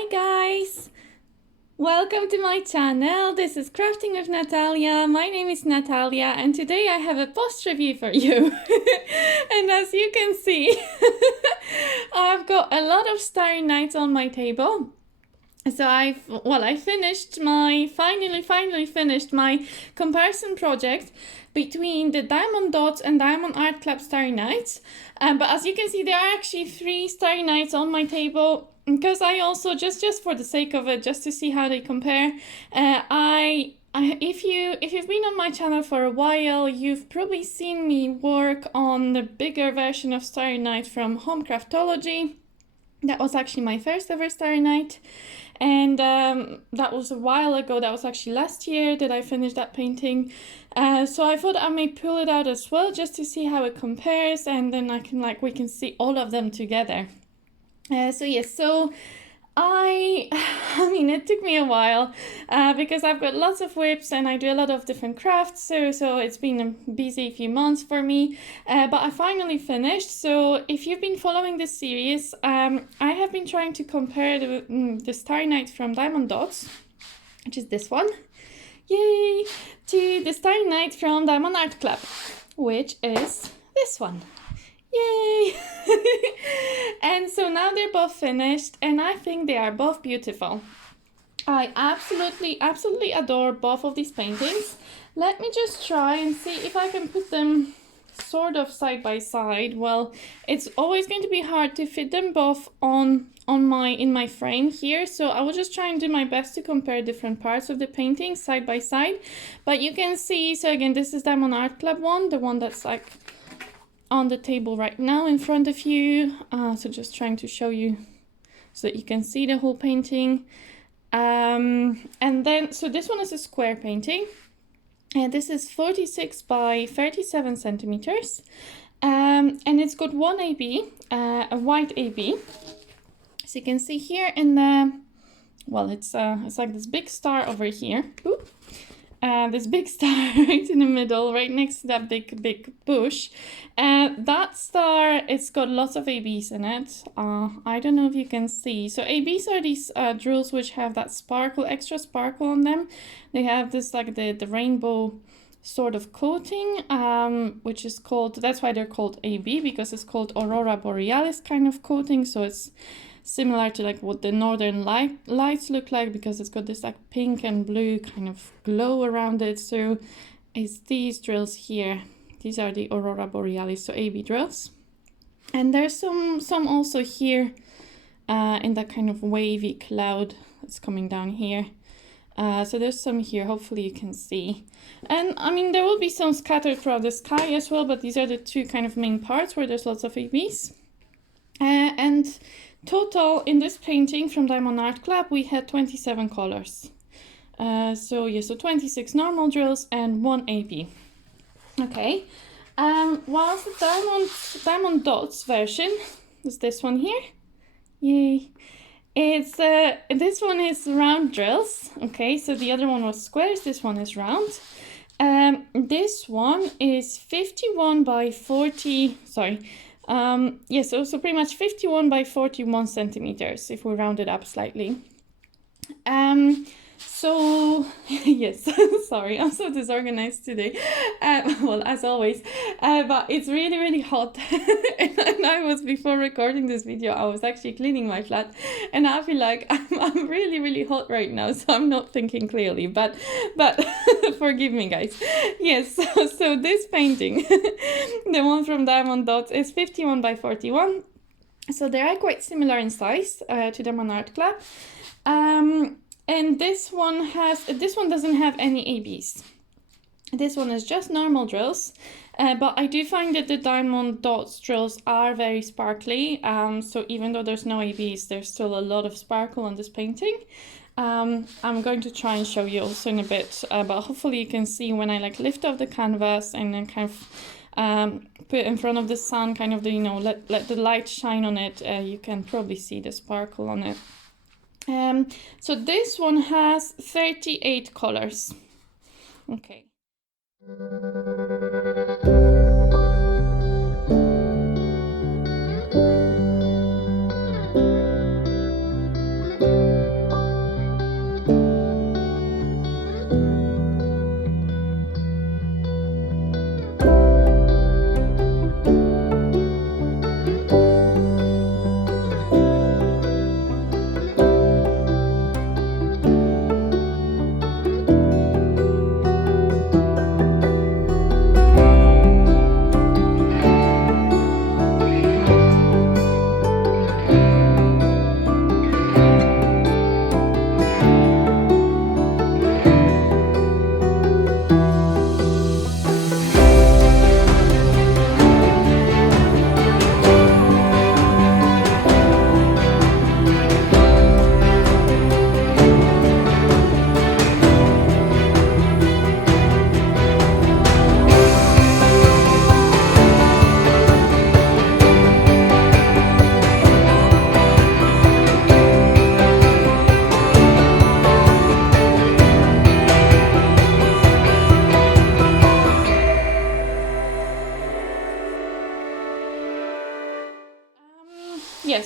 Hi guys! Welcome to my channel. This is Crafting with Natalia. My name is Natalia and today I have a post review for you. And as you can see, I've got a lot of Starry nights on my table. So I finally finished my comparison project between the Diamond Dotz and Diamond Art Club Starry Nights. But as you can see, there are actually 3 Starry Nights on my table because I also, just for the sake of it, just to see how they compare, if you've been on my channel for a while, you've probably seen me work on the bigger version of Starry Night from Homecraftology. That was actually my first ever Starry Night. And that was a while ago. That was actually last year that I finished that painting. So I thought I may pull it out as well just to see how it compares, and then we can see all of them together. I mean, it took me a while because I've got lots of whips and I do a lot of different crafts, so it's been a busy few months for me, but I finally finished. So if you've been following this series, I have been trying to compare the Starry Night from Diamond Dotz, which is this one, yay, to the Starry Night from Diamond Art Club, which is this one. Yay! And so now they're both finished and I think they are both beautiful. I absolutely adore both of these paintings. Let me just try and see if I can put them sort of side by side. Well, it's always going to be hard to fit them both in my frame here, so I will just try and do my best to compare different parts of the painting side by side. But you can see, so again, this is Diamond Art Club one, the one that's like on the table right now in front of you. So just trying to show you so that you can see the whole painting. And then, so this one is a square painting. And this is 46 by 37 centimeters. And it's got one AB, a white AB. So you can see here in the, well, it's like this big star over here. Ooh. This big star right in the middle, right next to that big bush. That star, it's got lots of ABs in it. I don't know if you can see. So ABs are these drills which have that sparkle, extra sparkle on them. They have this like the rainbow sort of coating, which is called, that's why they're called AB, because it's called Aurora Borealis kind of coating. So it's similar to like what the northern lights look like, because it's got this like pink and blue kind of glow around it. So it's these drills here. These are the Aurora Borealis, so AB drills. And there's some also here in that kind of wavy cloud that's coming down here. So there's some here, hopefully you can see. And I mean, there will be some scattered throughout the sky as well, but these are the two kind of main parts where there's lots of ABs. And total in this painting from Diamond Art Club, we had 27 colors. So 26 normal drills and 1 AB. Okay. Whilst the Diamond Dotz version is this one here. Yay. It's this one is round drills. Okay, so the other one was squares, this one is round. This one is 51 by 40, sorry. So pretty much 51 by 41 centimeters if we round it up slightly. So yes, sorry, I'm so disorganized today. Well, as always, but it's really hot. and I was, before recording this video, I was actually cleaning my flat, and I feel like I'm really hot right now, so I'm not thinking clearly. But forgive me, guys. Yes. So this painting, the one from Diamond Dotz, is 51 by 41. So they are quite similar in size to Diamond Art Club. And this one doesn't have any ABs. This one is just normal drills, but I do find that the Diamond Dotz drills are very sparkly. So even though there's no ABs, there's still a lot of sparkle on this painting. I'm going to try and show you also in a bit, but hopefully you can see when I like lift off the canvas and then kind of put it in front of the sun, kind of let the light shine on it. You can probably see the sparkle on it. So this one has 38 colors. Okay. Okay. 38 colors. So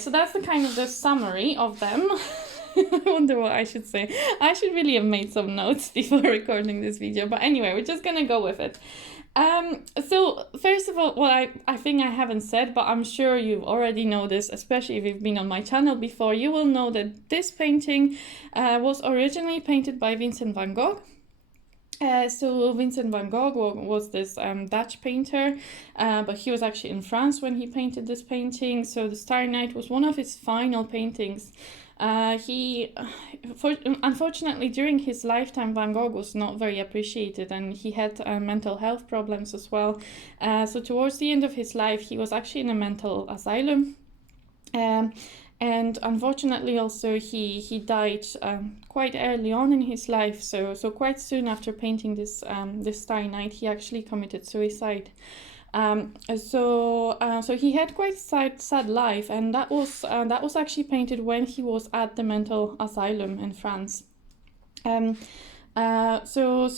so that's the kind of the summary of them. I wonder what I should say. I should really have made some notes before recording this video, but anyway, we're just gonna go with it. So first of all, what I think I haven't said, but I'm sure you already know this, especially if you've been on my channel before, you will know that this painting was originally painted by Vincent Van Gogh. So Vincent Van Gogh was this Dutch painter, but he was actually in France when he painted this painting. So the Starry Night was one of his final paintings. Unfortunately, during his lifetime, Van Gogh was not very appreciated, and he had mental health problems as well. So towards the end of his life, he was actually in a mental asylum. And unfortunately also he died quite early on in his life, so quite soon after painting this Starry Night he actually committed suicide. So he had quite sad life, and that was actually painted when he was at the mental asylum in France. So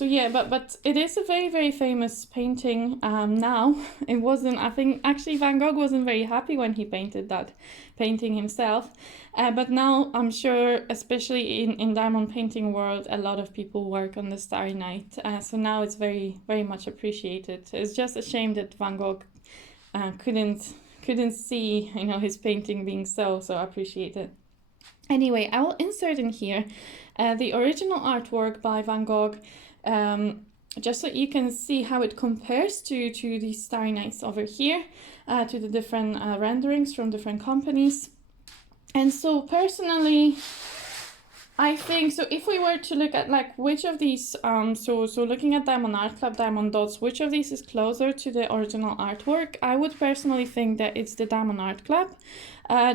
yeah, but it is a very, very famous painting now. It wasn't, I think actually Van Gogh wasn't very happy when he painted that painting himself, but now I'm sure, especially in diamond painting world, a lot of people work on the Starry Night, so now it's very, very much appreciated. It's just a shame that Van Gogh couldn't see, you know, his painting being so appreciated. Anyway, I will insert in here the original artwork by Van Gogh, just so you can see how it compares to these Starry Nights over here, to the different renderings from different companies. And so personally, I think, so if we were to look at like which of these, so looking at Diamond Art Club, Diamond Dotz, which of these is closer to the original artwork, I would personally think that it's the Diamond Art Club,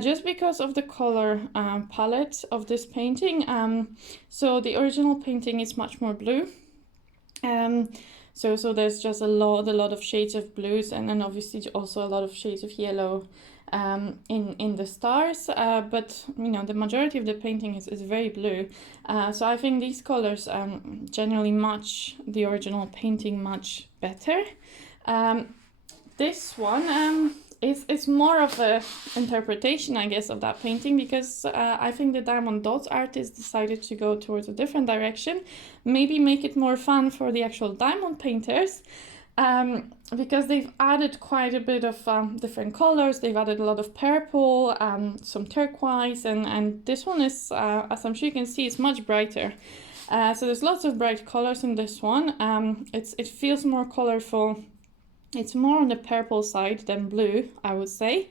just because of the color palette of this painting. So the original painting is much more blue. So there's just a lot of shades of blues, and then obviously also a lot of shades of yellow in the stars, but you know the majority of the painting is very blue, so I think these colors generally match the original painting much better. This one it's more of a interpretation, I guess, of that painting, because I think the Diamond Dotz artist decided to go towards a different direction, maybe make it more fun for the actual diamond painters. Because they've added quite a bit of different colors. They've added a lot of purple, some turquoise, and this one is, as I'm sure you can see, it's much brighter. So there's lots of bright colors in this one. It feels more colorful. It's more on the purple side than blue, I would say.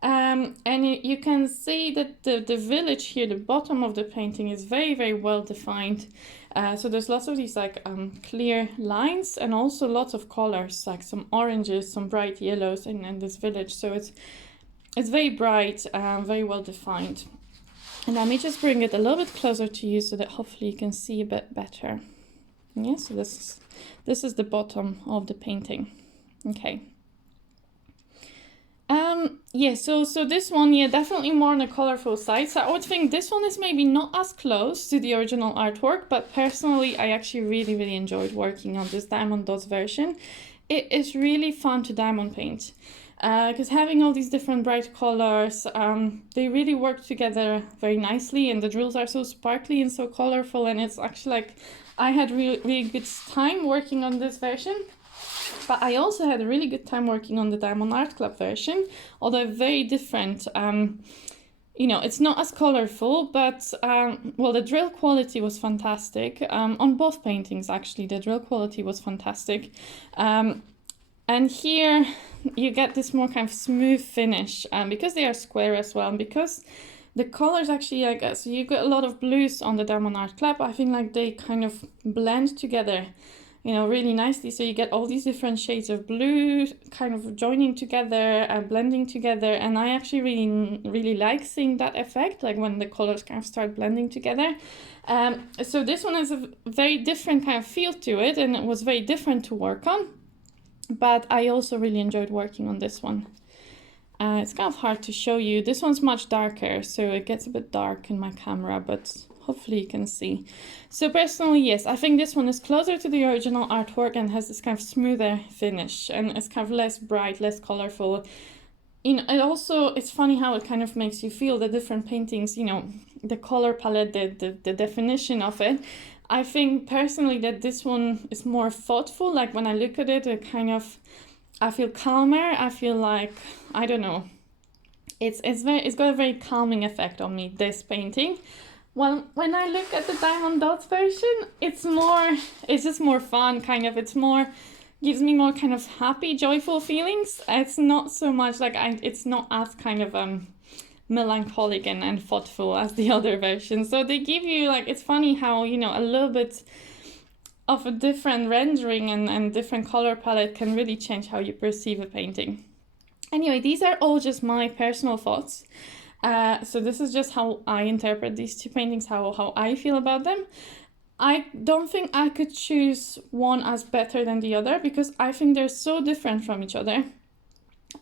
And you can see that the village here, the bottom of the painting, is very, very well defined. So there's lots of these like clear lines, and also lots of colors, like some oranges, some bright yellows in this village. So it's very bright, very well defined. And let me just bring it a little bit closer to you so that hopefully you can see a bit better. Yeah, so this is the bottom of the painting. Okay. Yeah, so this one, yeah, definitely more on the colorful side. So I would think this one is maybe not as close to the original artwork, but personally, I actually really, really enjoyed working on this Diamond Dotz version. It is really fun to diamond paint, because having all these different bright colors, they really work together very nicely, and the drills are so sparkly and so colorful, and it's actually like, I had really, really good time working on this version. But I also had a really good time working on the Diamond Art Club version, although very different. You know, it's not as colorful, but well, the drill quality was fantastic. On both paintings, actually, the drill quality was fantastic. And here you get this more kind of smooth finish, because they are square as well, and because the colors actually, I guess, so you get a lot of blues on the Diamond Art Club. I think like they kind of blend together, you know, really nicely. So you get all these different shades of blue kind of joining together and blending together. And I actually really like seeing that effect, like when the colors kind of start blending together. So this one has a very different kind of feel to it, and it was very different to work on. But I also really enjoyed working on this one. It's kind of hard to show you. This one's much darker, so it gets a bit dark in my camera, but hopefully you can see. So personally, yes, I think this one is closer to the original artwork and has this kind of smoother finish, and it's kind of less bright, less colorful. it also, it's funny how it kind of makes you feel the different paintings, the color palette, the definition of it. I think personally that this one is more thoughtful. Like when I look at it, I feel calmer. I feel like, I don't know, it's got a very calming effect on me, this painting. Well, when I look at the Diamond Dotz version, it's just more fun, kind of. Gives me more kind of happy, joyful feelings. It's not so much like it's not as kind of melancholic and thoughtful as the other version. So they give you, like, it's funny how, a little bit of a different rendering and different color palette can really change how you perceive a painting. Anyway, these are all just my personal thoughts. So this is just how I interpret these two paintings, how I feel about them. I don't think I could choose one as better than the other because I think they're so different from each other.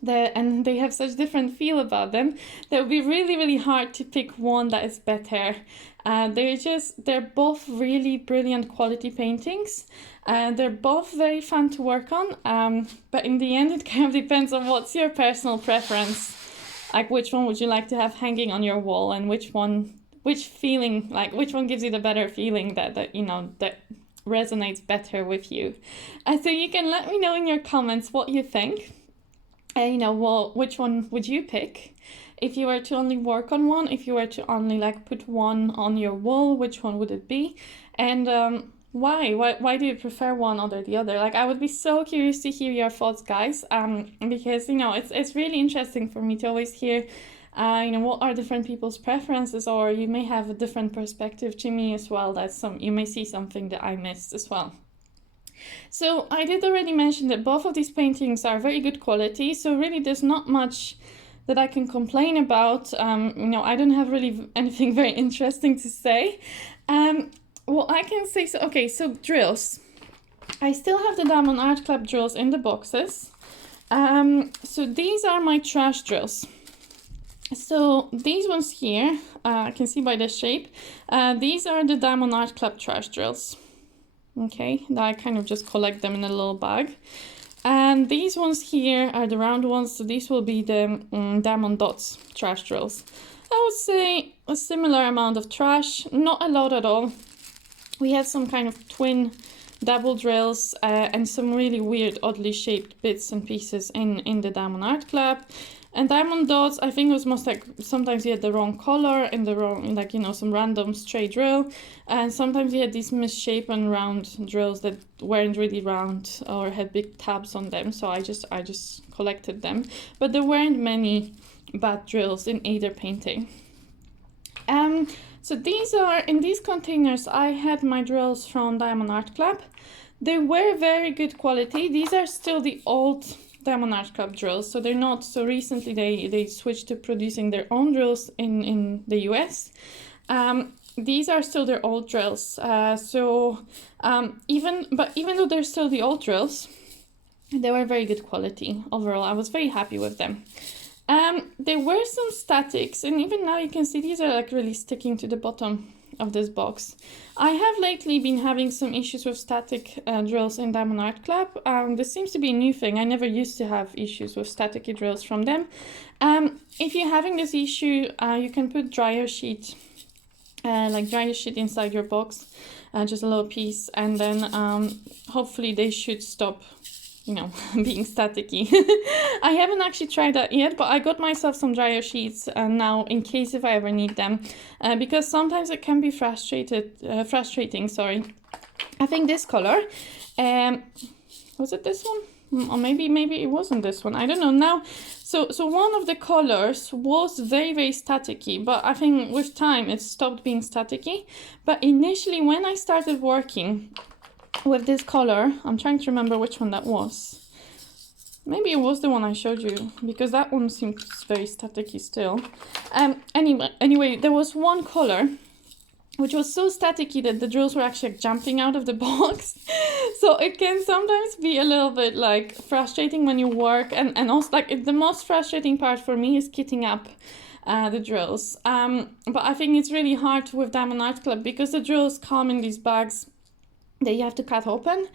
And they have such different feel about them that it would be really, really hard to pick one that is better. They're both really brilliant quality paintings. They're both very fun to work on. But in the end, it kind of depends on what's your personal preference. Like which one would you like to have hanging on your wall, and which one gives you the better feeling that resonates better with you. So you can let me know in your comments what you think. Which one would you pick? If you were to only work on one, if you were to only put one on your wall, which one would it be? And why? Why do you prefer one over the other? I would be so curious to hear your thoughts, guys. Because it's really interesting for me to always hear what are different people's preferences, or you may have a different perspective to me as well. You may see something that I missed as well. So I did already mention that both of these paintings are very good quality. So really, there's not much that I can complain about. I don't have really anything very interesting to say. Well, I can say so. Okay, so drills. I still have the Diamond Art Club drills in the boxes. So these are my trash drills. So these ones here, I can see by the shape, these are the Diamond Art Club trash drills. Okay, I kind of just collect them in a little bag. And these ones here are the round ones, so these will be the Diamond Dotz trash drills. I would say a similar amount of trash, not a lot at all. We have some kind of twin double drills and some really weird, oddly shaped bits and pieces in the Diamond Art Club. And Diamond Dotz, I think it was most sometimes you had the wrong color and the wrong, some random stray drill. And sometimes you had these misshapen round drills that weren't really round or had big tabs on them. So I just collected them. But there weren't many bad drills in either painting. So in these containers, I had my drills from Diamond Art Club. They were very good quality. These are still the old Diamond Art Club drills, so they're not so recently they switched to producing their own drills in the US. These are still their old drills, even though they're still the old drills, they were very good quality overall. I was very happy with them. There were some statics, and even now you can see these are really sticking to the bottom of this box. I have lately been having some issues with static drills in Diamond Art Club. This seems to be a new thing. I never used to have issues with staticky drills from them. If you're having this issue, you can put dryer sheet inside your box, just a little piece, and then hopefully they should stop being staticky. I haven't actually tried that yet, but I got myself some dryer sheets now in case if I ever need them, because sometimes it can be frustrating. I think this color, was it this one? Or maybe it wasn't this one. I don't know now. So one of the colors was very, very staticky, but I think with time it stopped being staticky. But initially when I started working with this color, I'm trying to remember which one that was. Maybe it was the one I showed you, because that one seems very staticky still. Anyway, there was one color which was so staticky that the drills were actually jumping out of the box. So it can sometimes be a little bit frustrating when you work, and also the most frustrating part for me is kitting up the drills. But I think it's really hard with Diamond Art Club because the drills come in these bags that you have to cut open,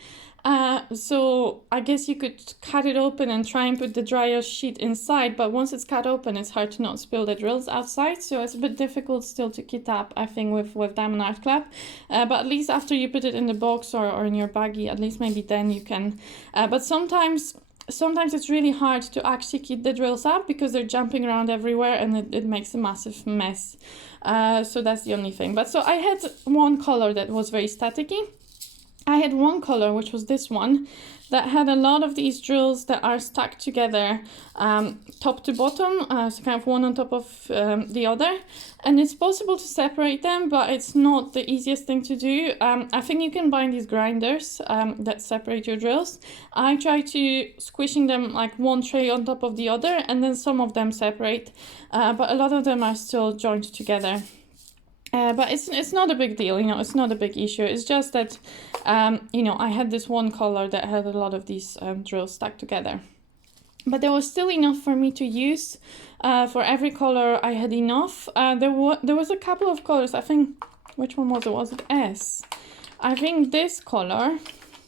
So I guess you could cut it open and try and put the dryer sheet inside, but once it's cut open, it's hard to not spill the drills outside, so it's a bit difficult still to kit up, I think, with Diamond Art Club. But at least after you put it in the box or in your baggie, at least maybe then you can. But sometimes it's really hard to actually kit the drills up because they're jumping around everywhere and it makes a massive mess. So that's the only thing. But so I had one color that was very staticky. I had one color, which was this one, that had a lot of these drills that are stuck together, top to bottom, so kind of one on top of the other. And it's possible to separate them, but it's not the easiest thing to do. I think you can buy these grinders that separate your drills. I try to squishing them like one tray on top of the other, and then some of them separate, but a lot of them are still joined together. But it's not a big deal, you know, it's not a big issue. It's just that, you know, I had this one color that had a lot of these drills stuck together. But there was still enough for me to use. For every color, I had enough. There was a couple of colors, I think, which one was it? Was it S? I think this color,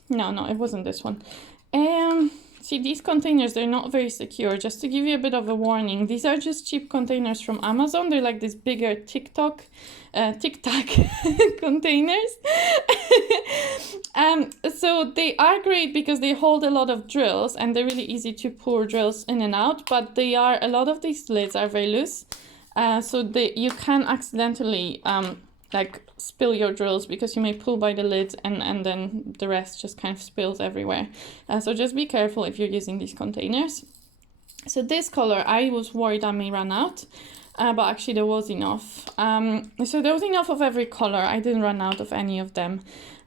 no, it wasn't this one. See, these containers, they're not very secure. Just to give you a bit of a warning, these are just cheap containers from Amazon. They're like these bigger Tic Tac containers. So they are great because they hold a lot of drills and they're really easy to pour drills in and out, but a lot of these lids are very loose. So you can accidentally like spill your drills because you may pull by the lid and then the rest just kind of spills everywhere. So just be careful if you're using these containers. So this color, I was worried I may run out, but actually there was enough. So there was enough of every color. I didn't run out of any of them.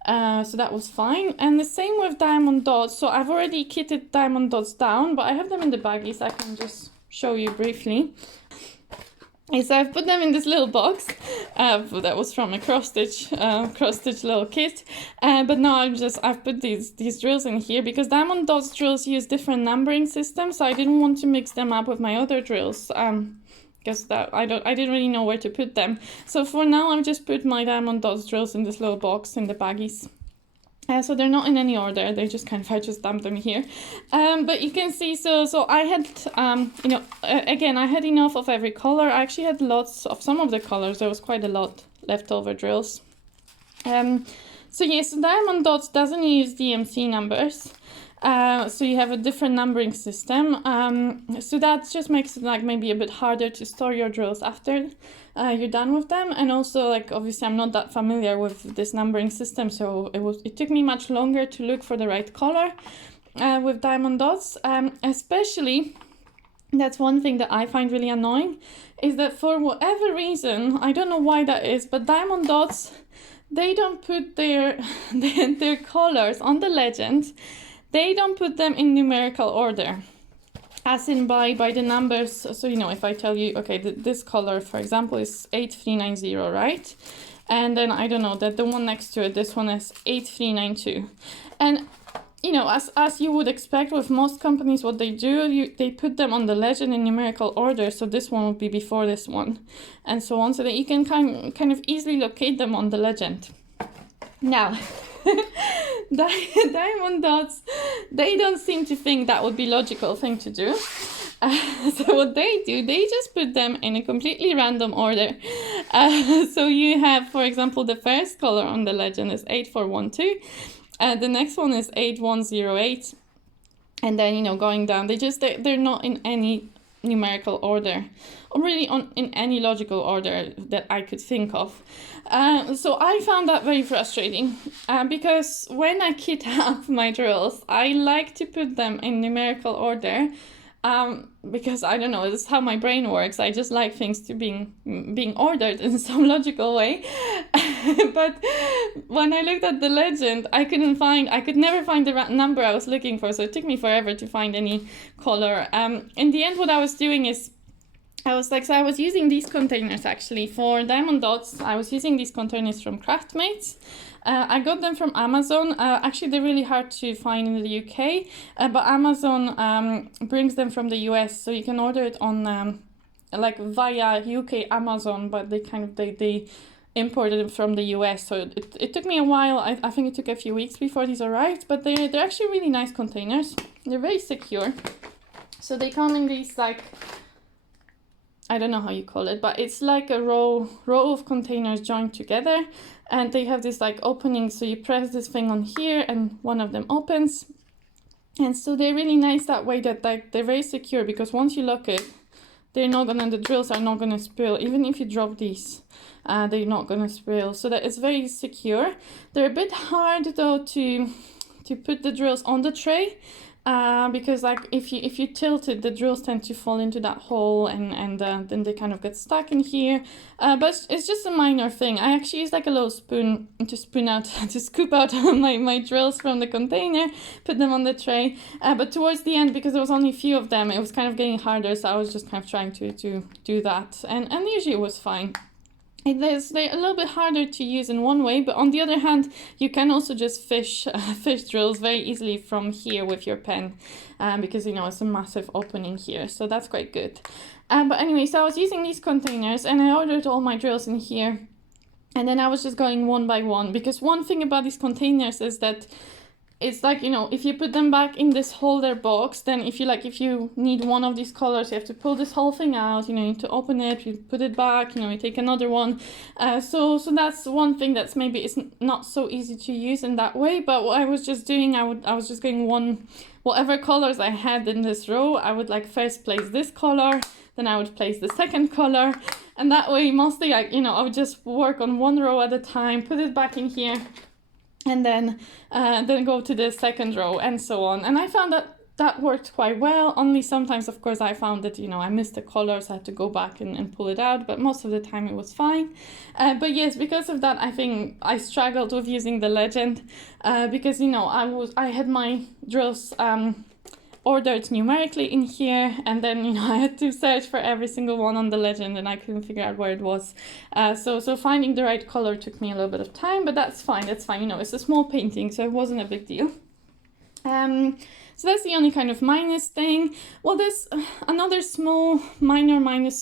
So that was fine. And the same with Diamond Dotz. So I've already kitted Diamond Dotz down, but I have them in the baggie, so I can just show you briefly. So I've put them in this little box that was from a cross stitch little kit, but now I've put these drills in here because Diamond Dotz drills use different numbering systems, so I didn't want to mix them up with my other drills because I didn't really know where to put them. So for now I've just put my Diamond Dotz drills in this little box in the baggies. So they're not in any order, they just kind of, I just dumped them here. But you can see, so I had, you know, again, I had enough of every color. I actually had lots of some of the colors. There was quite a lot leftover drills. So yes, Diamond Dotz doesn't use DMC numbers. So you have a different numbering system. So that just makes it like maybe a bit harder to store your drills after you're done with them. And also, like, obviously I'm not that familiar with this numbering system, so it took me much longer to look for the right color with Diamond Dotz. Especially, that's one thing that I find really annoying, is that for whatever reason, I don't know why that is, but Diamond Dotz, they don't put their colors on the legend. They don't put them in numerical order, as in by the numbers. So, you know, if I tell you, okay, this color, for example, is 8390, right? And then, I don't know, that the one next to it, this one is 8392. And, you know, as you would expect with most companies, what they do, they put them on the legend in numerical order. So this one would be before this one, and so on, so that you can kind of easily locate them on the legend. Now, Diamond Dotz, they don't seem to think that would be a logical thing to do. So what they do, they just put them in a completely random order. So you have, for example, the first color on the legend is 8412. The next one is 8108. And then, you know, going down, they're not in any numerical order, or really in any logical order that I could think of. So I found that very frustrating because when I kit up my drills, I like to put them in numerical order because I don't know, this is how my brain works. I just like things to being ordered in some logical way. But when I looked at the legend, I could never find the number I was looking for, so it took me forever to find any color. In the end, what I was doing is I was using these containers actually for Diamond Dotz. I was using these containers from Craftmates. I got them from Amazon. Actually, they're really hard to find in the UK, but Amazon brings them from the US, so you can order it on like via UK Amazon, but they imported them from the US, so it took me a while. I think it took a few weeks before these arrived, but they're actually really nice containers. They're very secure. So they come in these, like, I don't know how you call it, but it's like a row of containers joined together, and they have this like opening, so you press this thing on here and one of them opens. And so they're really nice that way, that like they're very secure, because once you lock it, the drills are not gonna spill. Even if you drop these, they're not gonna spill. So that it's very secure. They're a bit hard though to put the drills on the tray, because like if you tilt it, the drills tend to fall into that hole, and then they kind of get stuck in here. But it's just a minor thing. I actually use like a little spoon to scoop out my drills from the container, put them on the tray. But towards the end, because there was only a few of them, it was kind of getting harder, so I was just kind of trying to do that, and usually it was fine. They're a little bit harder to use in one way, but on the other hand, you can also just fish drills very easily from here with your pen, because it's a massive opening here, so that's quite good. But anyway, so I was using these containers, and I ordered all my drills in here, and then I was just going one by one, because one thing about these containers is that it's like, if you put them back in this holder box, then if you need one of these colors, you have to pull this whole thing out, you need to open it, you put it back, you take another one. So that's one thing that's maybe it's not so easy to use in that way. But what I was just doing, I was just going whatever colors I had in this row, I would like first place this color, then I would place the second color, and that way mostly I would just work on one row at a time, put it back in here, and then go to the second row, and so on. And I found that worked quite well. Only sometimes, of course, I found that, I missed the colors, I had to go back and pull it out, but most of the time it was fine. But yes, because of that, I think I struggled with using the legend, because, I had my drills ordered numerically in here, and then I had to search for every single one on the legend, and I couldn't figure out where it was. So finding the right color took me a little bit of time, but that's fine. It's a small painting, so it wasn't a big deal. So that's the only kind of minus thing. Well, there's another small minor minor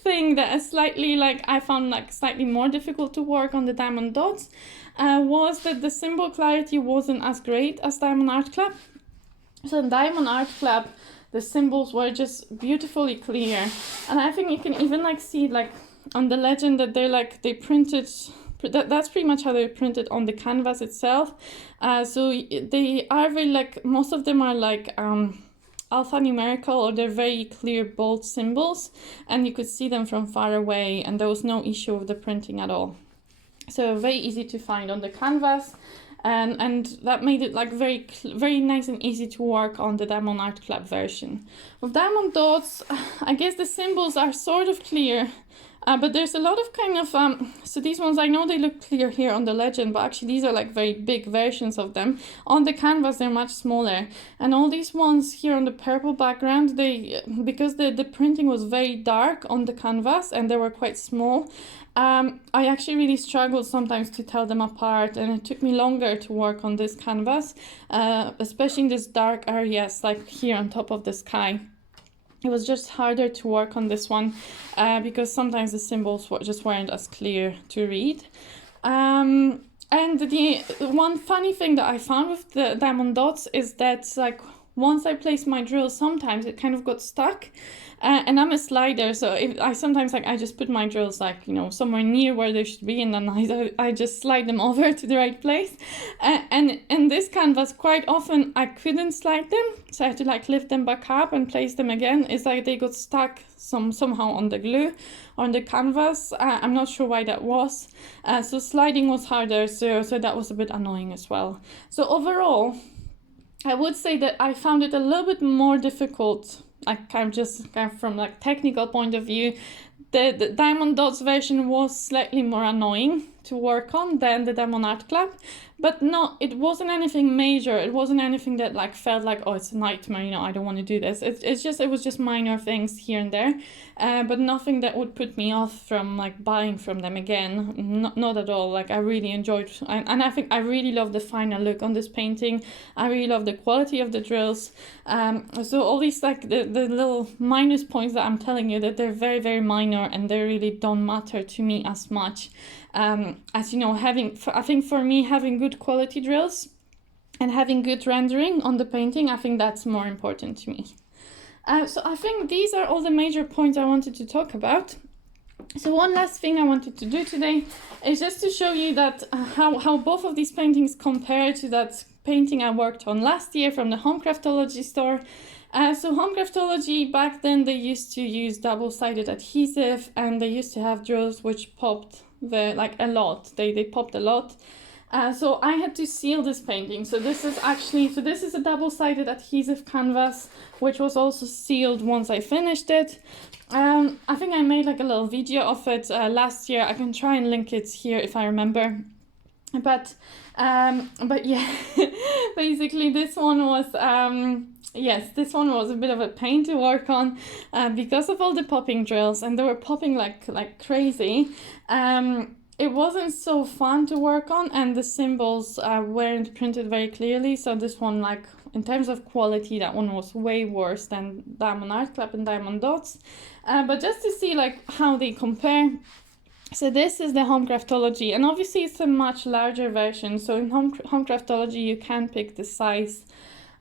thing that is slightly I found slightly more difficult to work on the Diamond Dotz, was that the symbol clarity wasn't as great as Diamond Art Club. So in Diamond Art Club, the symbols were just beautifully clear, and I think you can even see on the legend that they printed. That's pretty much how they're printed on the canvas itself. So they are very most of them are alphanumerical, or they're very clear, bold symbols, and you could see them from far away, and there was no issue with the printing at all. So very easy to find on the canvas, and that made it very nice and easy to work on the Diamond Art Club version. With Diamond Dotz, I guess the symbols are sort of clear, but there's a lot of so these ones, I know they look clear here on the legend, but actually these are very big versions of them. On the canvas, they're much smaller. And all these ones here on the purple background, because the printing was very dark on the canvas and they were quite small, I actually really struggled sometimes to tell them apart, and it took me longer to work on this canvas, especially in these dark areas like here on top of the sky. It was just harder to work on this one, because sometimes the symbols just weren't as clear to read. And the one funny thing that I found with the Diamond Dotz is that once I placed my drill, sometimes it kind of got stuck. And I'm a slider, so I sometimes I just put my drills somewhere near where they should be, and then I just slide them over to the right place. And in this canvas, quite often I couldn't slide them, so I had to lift them back up and place them again. It's they got stuck somehow on the glue or on the canvas. I'm not sure why that was. So sliding was harder, so that was a bit annoying as well. So overall, I would say that I found it a little bit more difficult, from technical point of view. The Diamond Dotz version was slightly more annoying, to work on than the Diamond Art Club, but no, it wasn't anything major. It wasn't anything that like felt like, oh, it's a nightmare, you know, I don't want to do this. It was just minor things here and there, but nothing that would put me off from like buying from them again. Not at all. Like I really enjoyed, and I think I really love the final look on this painting. I really love the quality of the drills. So all these like the little minus points that I'm telling you, that they're very, very minor and they really don't matter to me as much. As you know, I think for me, having good quality drills and having good rendering on the painting, I think that's more important to me. So I think these are all the major points I wanted to talk about. So one last thing I wanted to do today is just to show you that how both of these paintings compare to that painting I worked on last year from the Home Craftology store. So Home Craftology, back then they used to use double-sided adhesive, and they used to have drills which popped a lot. They popped a lot. So I had to seal this painting. So this is a double-sided adhesive canvas, which was also sealed once I finished it. I think I made like a little video of it last year. I can try and link it here if I remember. But yeah, basically this one was this one was a bit of a pain to work on because of all the popping drills, and they were popping like crazy. It wasn't so fun to work on, and the symbols weren't printed very clearly. So this one, like in terms of quality, that one was way worse than Diamond Art Club and Diamond Dotz. But just to see like how they compare. So this is the Home Craftology, and obviously it's a much larger version. So in Home Craftology you can pick the size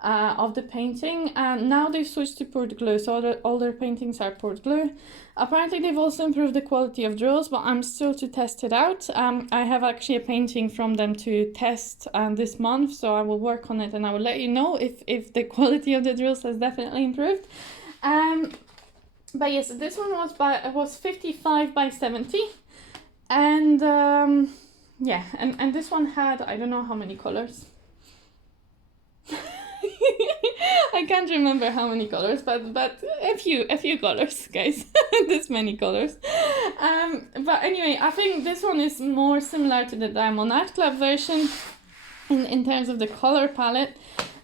of the painting, and now they've switched to poured glue, so all their paintings are poured glue. Apparently they've also improved the quality of drills, but I'm still to test it out. I have actually a painting from them to test this month, so I will work on it and I will let you know if the quality of the drills has definitely improved. But yes, this one was 55 by 70. And yeah, and this one had, I don't know how many colors. I can't remember how many colors, but a few colors, guys. This many colors. But anyway, I think this one is more similar to the Diamond Art Club version in terms of the color palette.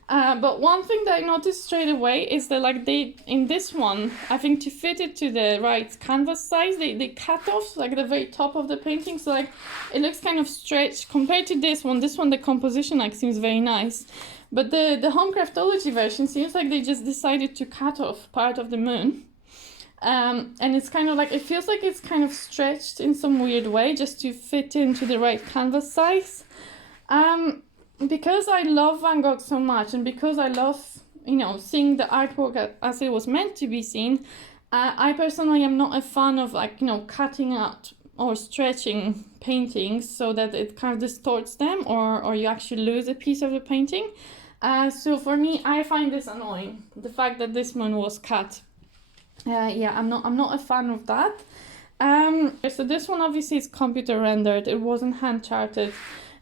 But one thing that I noticed straight away is that like in this one, I think to fit it to the right canvas size, they cut off like the very top of the painting, so like it looks kind of stretched compared to this one. This one, the composition like seems very nice, but the Home Craftology version seems like they just decided to cut off part of the moon. And it's kind of like, it feels like it's kind of stretched in some weird way just to fit into the right canvas size. Because I love Van Gogh so much, and because I love, you know, seeing the artwork as it was meant to be seen, I personally am not a fan of like, you know, cutting out or stretching paintings so that it kind of distorts them or you actually lose a piece of the painting. So for me, I find this annoying, the fact that this moon was cut. Yeah, I'm not a fan of that. So this one obviously is computer rendered. It wasn't hand charted.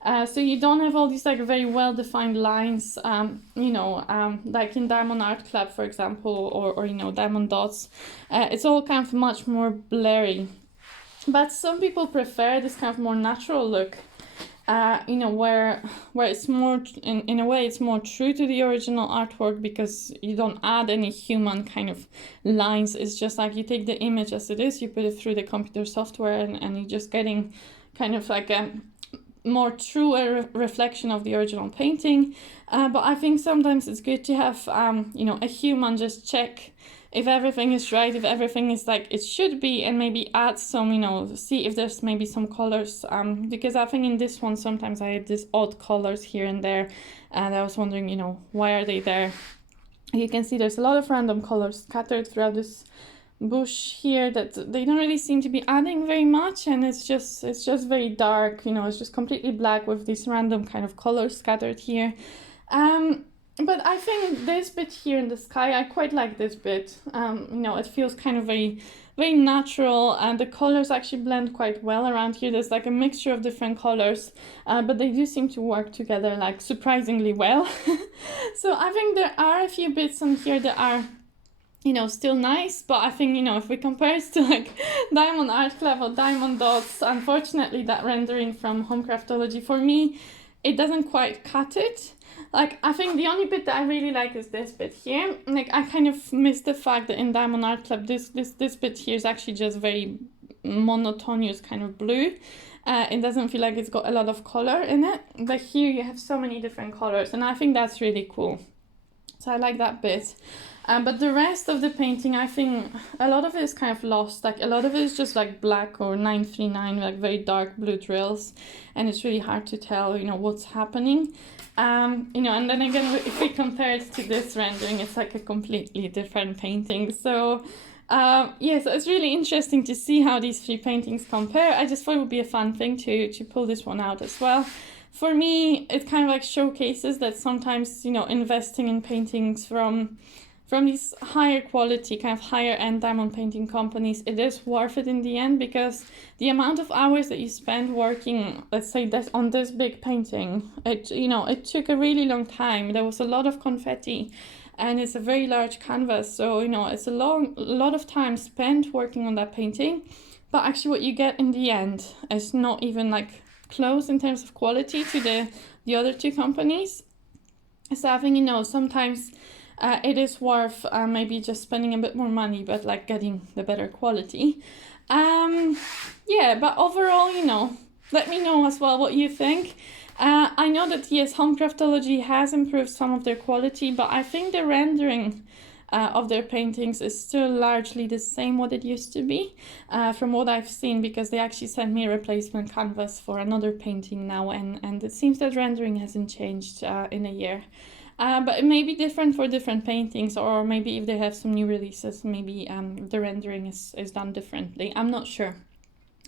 So you don't have all these like very well-defined lines, like in Diamond Art Club, for example, or you know, Diamond Dotz. It's all kind of much more blurry. But some people prefer this kind of more natural look, where it's more, in a way, it's more true to the original artwork because you don't add any human kind of lines. It's just like you take the image as it is, you put it through the computer software, and you're just getting kind of like a more truer reflection of the original painting. But I think sometimes it's good to have a human just check if everything is right, if everything is like it should be, and maybe add some, see if there's maybe some colors, because I think in this one sometimes I had these odd colors here and there, and I was wondering, why are they there? You can see there's a lot of random colors scattered throughout this bush here that they don't really seem to be adding very much, and it's just very dark, it's just completely black with these random kind of colors scattered here. But I think this bit here in the sky, I quite like this bit. It feels kind of very, very natural, and the colors actually blend quite well around here. There's like a mixture of different colors, but they do seem to work together like surprisingly well. So I think there are a few bits on here that are still nice, but I think, if we compare it to like Diamond Art Club or Diamond Dotz, unfortunately that rendering from Homecraftology, for me, it doesn't quite cut it. Like, I think the only bit that I really like is this bit here. Like, I kind of miss the fact that in Diamond Art Club, this bit here is actually just very monotonous kind of blue. It doesn't feel like it's got a lot of color in it, but here you have so many different colors, and I think that's really cool. So I like that bit. But the rest of the painting, I think a lot of it is kind of lost. Like, a lot of it is just like black or 939, like very dark blue drills, and it's really hard to tell, what's happening. And then again, if we compare it to this rendering, it's like a completely different painting. So so it's really interesting to see how these three paintings compare. I just thought it would be a fun thing to pull this one out as well. For me, it kind of like showcases that sometimes, investing in paintings from these higher quality, kind of higher end diamond painting companies, it is worth it in the end, because the amount of hours that you spend working, let's say, on this big painting, it took a really long time. There was a lot of confetti, and it's a very large canvas, so it's a lot of time spent working on that painting, but actually what you get in the end is not even like close in terms of quality to the other two companies. So I think, sometimes it is worth maybe just spending a bit more money, but like getting the better quality. But overall, let me know as well what you think. I know that, yes, Homecraftology has improved some of their quality, but I think the rendering of their paintings is still largely the same what it used to be, from what I've seen, because they actually sent me a replacement canvas for another painting now, and it seems that rendering hasn't changed in a year. But it may be different for different paintings, or maybe if they have some new releases, maybe the rendering is done differently. I'm not sure.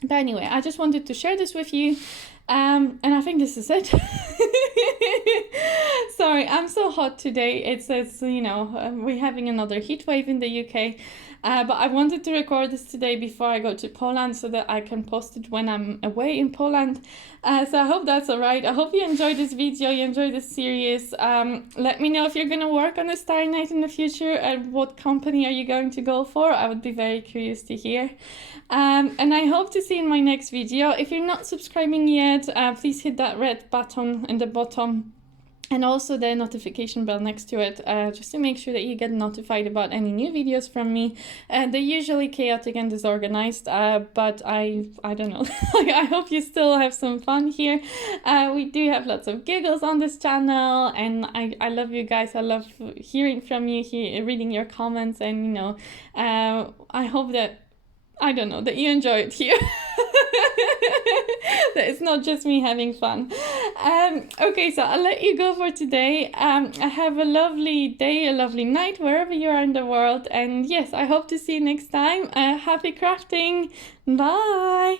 But anyway, I just wanted to share this with you. And I think this is it. Sorry, I'm so hot today. It's we're having another heat wave in the UK. But I wanted to record this today before I go to Poland so that I can post it when I'm away in Poland. So I hope that's all right. I hope you enjoyed this video, you enjoyed this series. Let me know if you're going to work on a Starry Night in the future, and what company are you going to go for. I would be very curious to hear. And I hope to see you in my next video. If you're not subscribing yet, please hit that red button in the bottom, and also the notification bell next to it, just to make sure that you get notified about any new videos from me. They're usually chaotic and disorganized, but I don't know. I hope you still have some fun here. We do have lots of giggles on this channel, and I love you guys. I love hearing from you, reading your comments, and I hope that that you enjoy it here. That it's not just me having fun. Okay, so I'll let you go for today. Have a lovely day, a lovely night, wherever you are in the world. And yes, I hope to see you next time. Happy crafting. Bye.